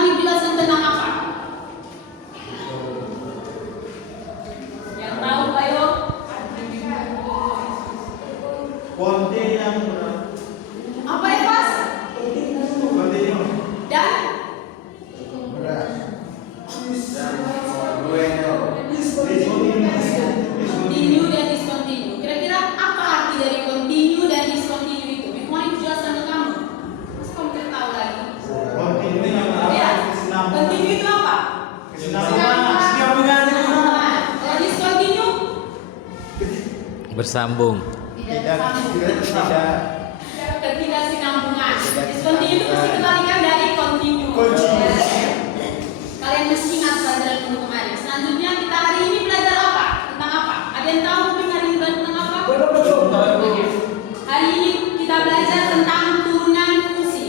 Mari jelaskan tentang apa? Yang tahu ayo. Kontiner. Apa ya, Mas? Kontiner. Dan Beras. continue dan discontinue. Kira-kira apa arti dari continue dan discontinue itu? Mari jelaskan ke kamu. Masa kamu tidak tahu lagi? Kontiner apa? Ya, continue itu apa? Kesinambungan. Kesinambungan. Kalau discontinue Bersambung. tidak ketidaksinambungan. Discontinue itu mesti kebalikan dari continue. Kalian mesti ingat pelajaran minggu kemarin. Selanjutnya kita hari ini belajar apa? Tentang apa? Ada yang tahu mungkin hari ini belajar tentang apa? Hari ini kita belajar tentang turunan fungsi.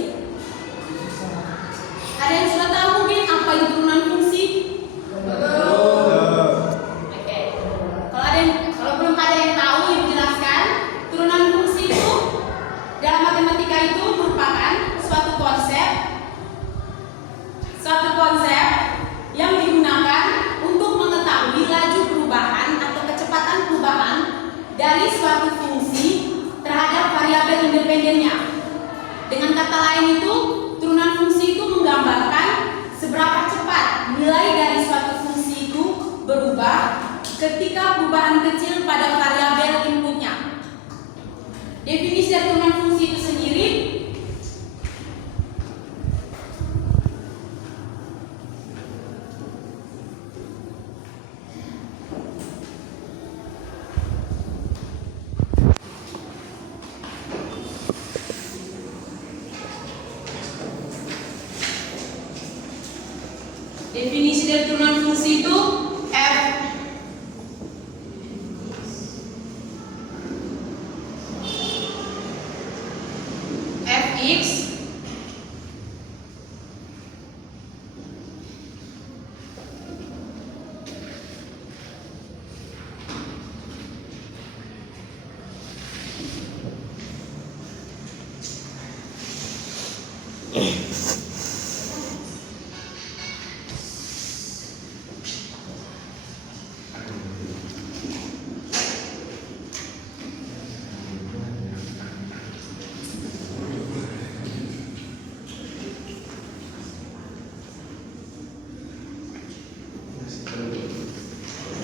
Ada yang sudah tahu mungkin apa itu turunan fungsi? Oke. Kalau belum ada yang tahu, ibu jelaskan. Turunan fungsi itu dalam matematika itu merupakan suatu konsep yang digunakan untuk mengetahui laju perubahan atau kecepatan perubahan dari suatu fungsi terhadap variabel independennya. Dengan kata lain itu, turunan fungsi itu menggambarkan seberapa cepat nilai dari suatu fungsi itu berubah ketika perubahan kecil pada variabel inputnya. Definisi dari turunan fungsi itu sendiri itu fx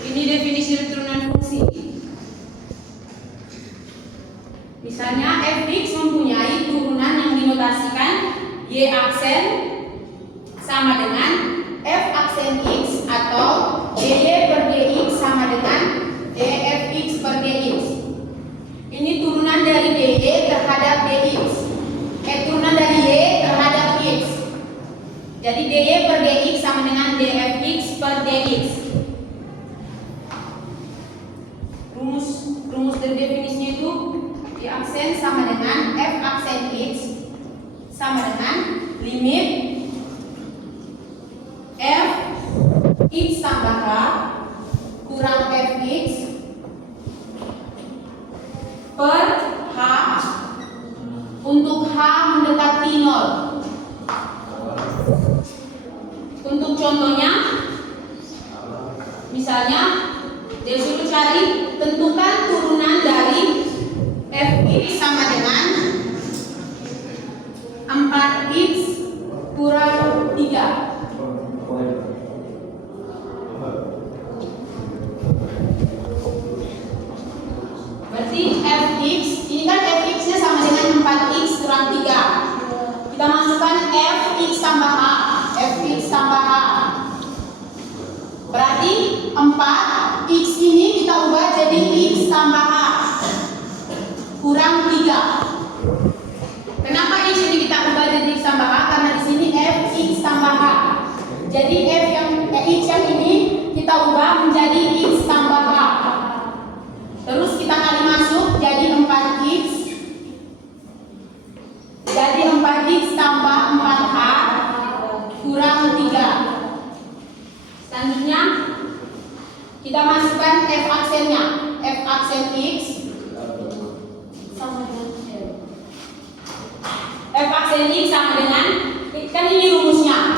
ini definisi dari turunan fungsi. Misalnya fx mempunyai turunan yang dinotasikan y aksen sama dengan f aksen x atau dy per dx sama dengan dfx per dx. Ini turunan dari dy terhadap dx. Turunan dari y terhadap x. Jadi dy per dx sama dengan dfx per dx. Rumus dari definisinya itu y aksen sama dengan f aksen x sama dengan limit f x tambah h kurang fx per h untuk h mendekati 0. Untuk contohnya, misalnya dia suruh cari tentukan turunan dari fx sama dengan 4x kurang 3. Berarti fx, ini kan fx-nya sama dengan 4x kurang 3. Kita masukkan fx tambah h, fx tambah h. Berarti 4x ini kita ubah jadi x tambah h kurang 3. Kenapa x ini kita ubah jadi x tambah h? Karena di sini fx tambah h. Jadi x yang ini kita ubah menjadi x tambah h. Terus kita kali masuk jadi 4x. Jadi 4x tambah 4h kurang 3. Selanjutnya kita masukkan f aksennya. F aksen x sama dengan f aksen x sama dengan, kan ini rumusnya,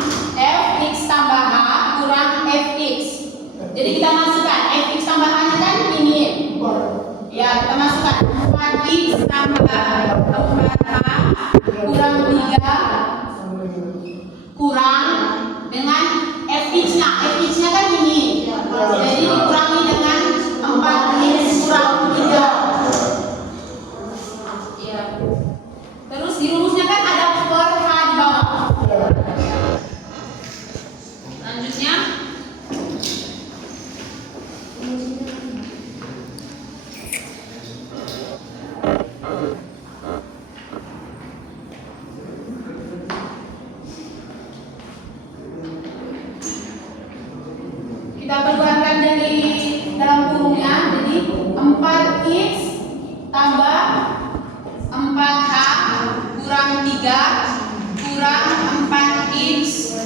Jadi kita masukkan fx tambahannya kan ini. Ya, kita masukkan 4x tambah 4h kurang 3 kurang dengan fx-nya. Fx-nya kan ini. Jadi dikurangi dengan 4x kurang 3. Ya. Terus di rumusnya kan ada per h di bawah. Selanjutnya kita keluarkan dari dalam kurungnya, jadi 4x tambah 4h kurang 3 kurang 4x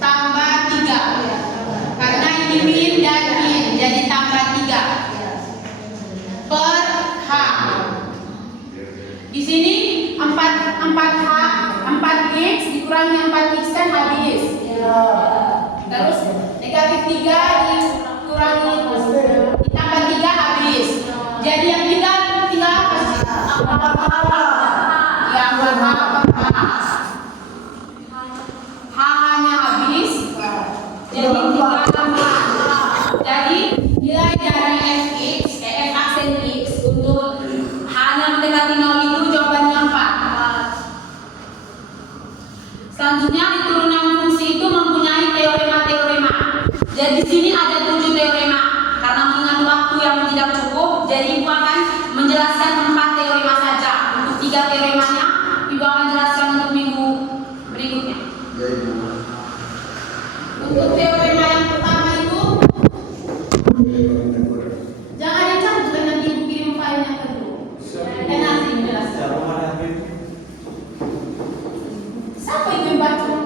tambah 3. Karena ini min dan min, jadi tambah 3 per h. Di sini 4h 4x dikurangi 4x kan habis. Terus negatif 3 dikurangi ditambah 3 habis. Jadi yang tinggal H-nya habis. Jadi tinggal jadi nilai dari fx f aksen x untuk H-nya mendekati 0 itu jawabannya 4. Selanjutnya di turunan fungsi itu mempunyai teorema-teorema. Jadi di sini ada 7 teorema. Karena mengingat waktu yang tidak cukup, jadi Ibu akan menjelaskan 4 teorema saja. Untuk 3 teoremanya, Ibu akan jelaskan untuk minggu berikutnya. Untuk teorema yang pertama itu, jangan dicabut nanti Ibu kirim filenya ke dulu. Dan nanti menjelaskan. Siapa itu yang baca?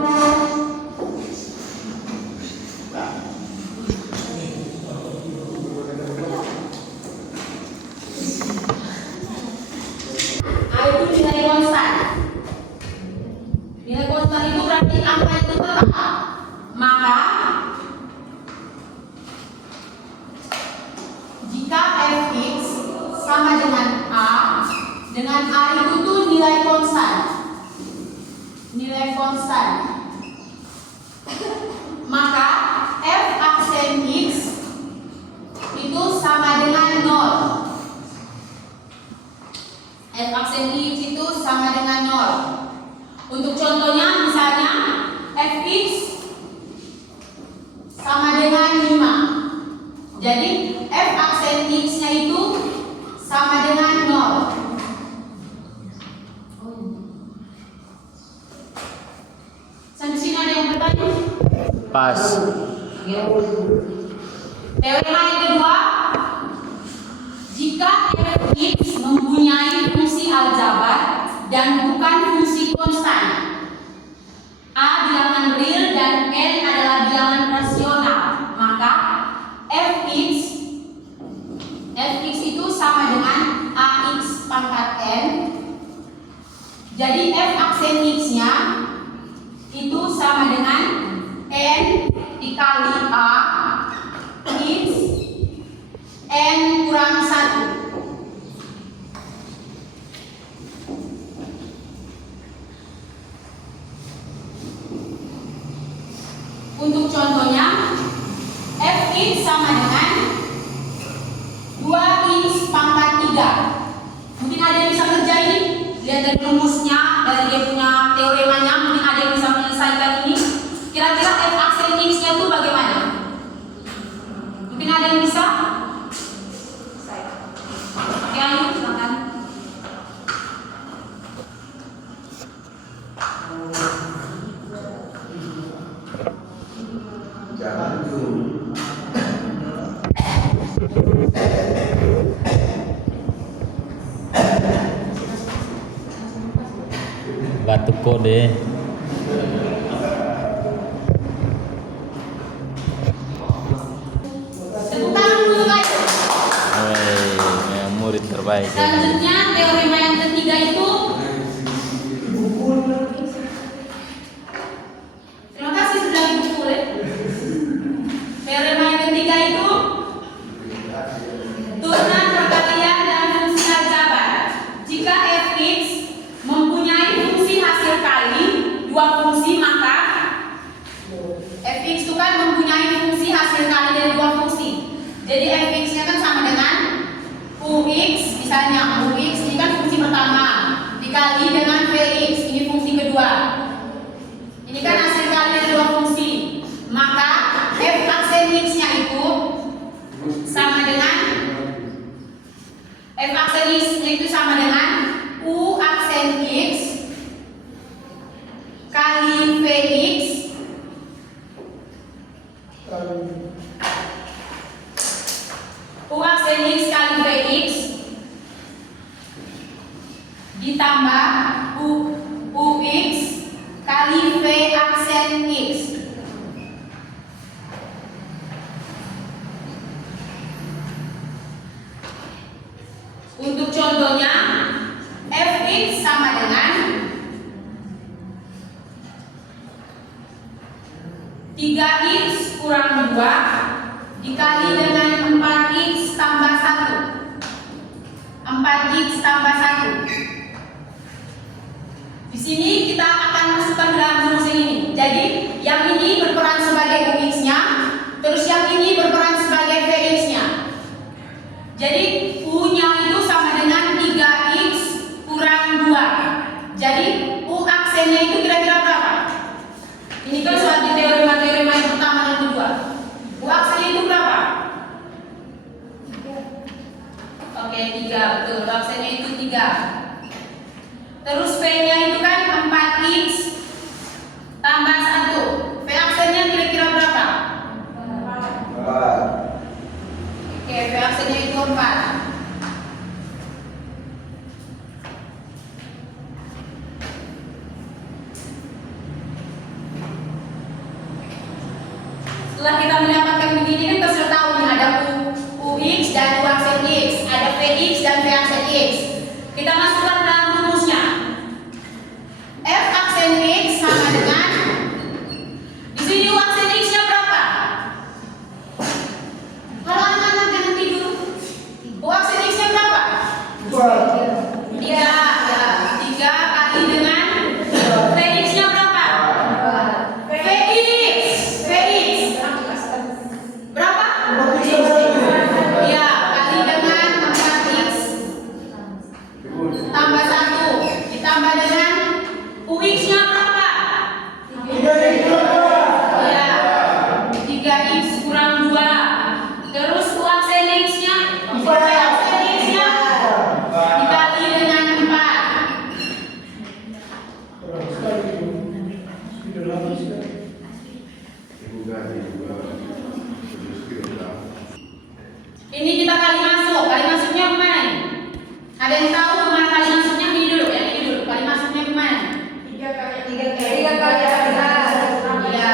Itu nilai konstan. Nilai konstan itu berarti angka itu tetap. Maka jika fx sama dengan a itu tuh nilai konstan. Nilai konstan. Maka f aksen x itu sama dengan 0. F aksen x itu sama dengan 0. Untuk contohnya misalnya fx sama dengan 5. Jadi f aksen x-nya itu sama dengan 0. Sampai sini ada yang bertanya? Pas. Teorema yang kedua, jika fx mempunyai fungsi aljabar dan bukan fungsi konstan, a bilangan real dan n adalah bilangan rasional, maka fx itu sama dengan ax pangkat n. Jadi f aksen x-nya itu sama dengan n dikali a x n kurang 1. Untuk contohnya fx sama dengan 2x pangkat 3. Mungkin ada yang bisa kerja ini, lihat dari rumusnya, dari dia punya teoremanya, mungkin ada yang bisa menyelesaikan ini. Kira-kira f aksen x-nya itu bagaimana? Mungkin ada yang bisa? Oke, ayo silakan. Jangan dulu. Batu kode. Tepuk tangan dulu guys. Yang murid terbaik. Selanjutnya teorema yang ketiga itu, terima kasih sudah dipukul. Teorema yang ketiga itu 3x kurang 2 dikali dengan 4x tambah 1. 4x tambah 1. Di sini kita akan masukkan dalam rumus ini. Jadi yang ini berperan sebagai UX-nya, terus yang ini berperan sebagai VX-nya. Jadi U-nya itu sama dengan 3x kurang 2. Jadi U aksennya itu kira-kira berapa? Ini kan suatu teorema yang pertama dan kedua. U aksennya itu berapa? Oke, 3, betul. U aksennya itu 3. Terus V-nya itu kan 4x tambah 1. V aksennya kira-kira berapa? 4. Oke, V aksennya itu 4. Setelah kita mendapatkan begini kan kita sudah tahu nih ada UX dan U aksen X, ada VX dan V aksen X. Kita masukkan dalam rumusnya. F aksen X sama dengan, di sini U aksen X-nya berapa? Kalau anak-anak jangan tidur. U aksen X-nya berapa? 3. Ya, 3 kali dengan VX-nya berapa? VX berapa? Ya, kali dengan 4x tambah 1 ditambah dengan UX-nya berapa? Ya, 3x kurang 2. Terus U aksen X-nya, V aksen X-nya dikali dengan 4. Ini kita kali masuk. Kali masuknya kemana? Ada yang tahu kemana kali masuknya? Ini dulu, yang ini dulu. Kali masuknya kemana? 3 kali 4x. Iya.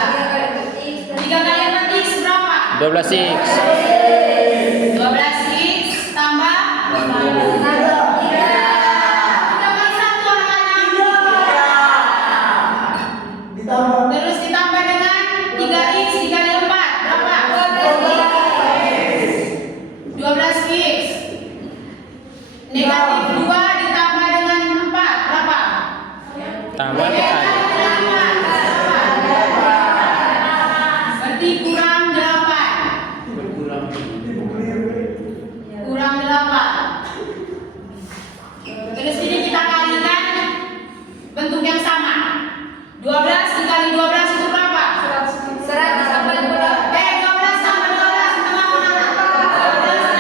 3 kali 4x berapa? 12x. 12x tambah 3 kali 1 anak-anak. Terus ditambah dengan 3x dikali 4 berapa? 12x. Negatif 2 ditambah dengan 4 berapa? Tambah dikali. Berarti kurang 8. Kurang 8. Terus ini kita kalikan bentuk yang sama. 12 dikali 12 itu berapa? 100 tambah 2. 12 tambah 12 itu berapa? 12.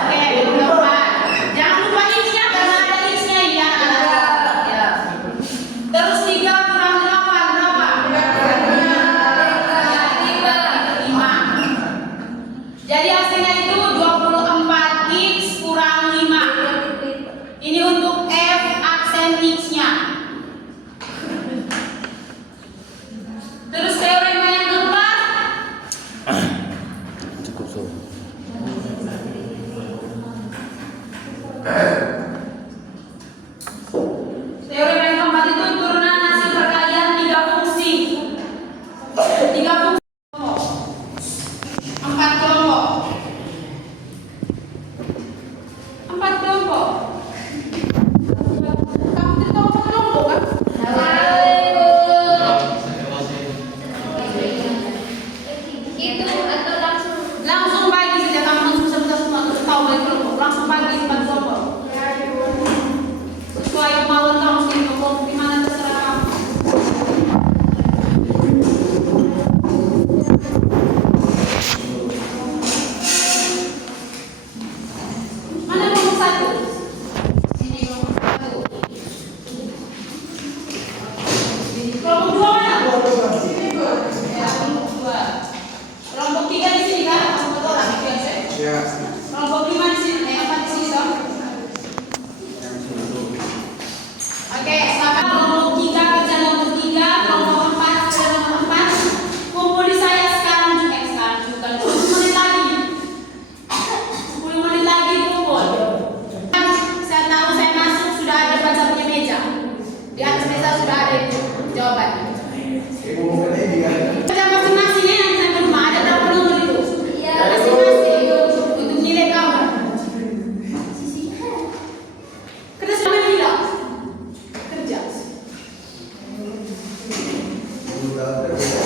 Oke, 24. Jangan lupa X-nya karena ada X-nya ya. Ya. Terus 3 kurang 8 berapa? 5. Jadi hasilnya itu 24x kurang 5. Ini untuk F aksen X-nya. Terus teorema yang keempat. Cukup so. Teorema yang keempat itu turunan hasil perkalian 3 fungsi. 3 fungsi. 4 kelompok. 4 kelompok. Kamu tidak tahu 4 kelompok kan? Itu atau Langsung pagi saja kamu langsung bisa semua untuk tahu baik kelompok. Langsung pagi 4 kelompok. Sesuai kemauan kamu sendiri kelompok di mana terserah kamu. Mana kelompok 1? Sini kelompok 1. Kelompok 2 mana? Ya, kelompok 2. Kelompok 3 di sini kan? Kelompok orang biasa. Ya. Kelompok 5 di sini, 4 di sini dong. Oke, silakan kelompok 3 kerja nomor 3, kelompok 4 kerja nomor 4. Kumpul di saya sekarang juga. Sekarang juga 10 menit lagi. 10 menit lagi kumpul. Saya tahu saya masuk sudah ada baca punya meja. Di atas meja sudah ada itu jawabannya. Ibu mau ke ini kan? Kita masuk Tidak ada.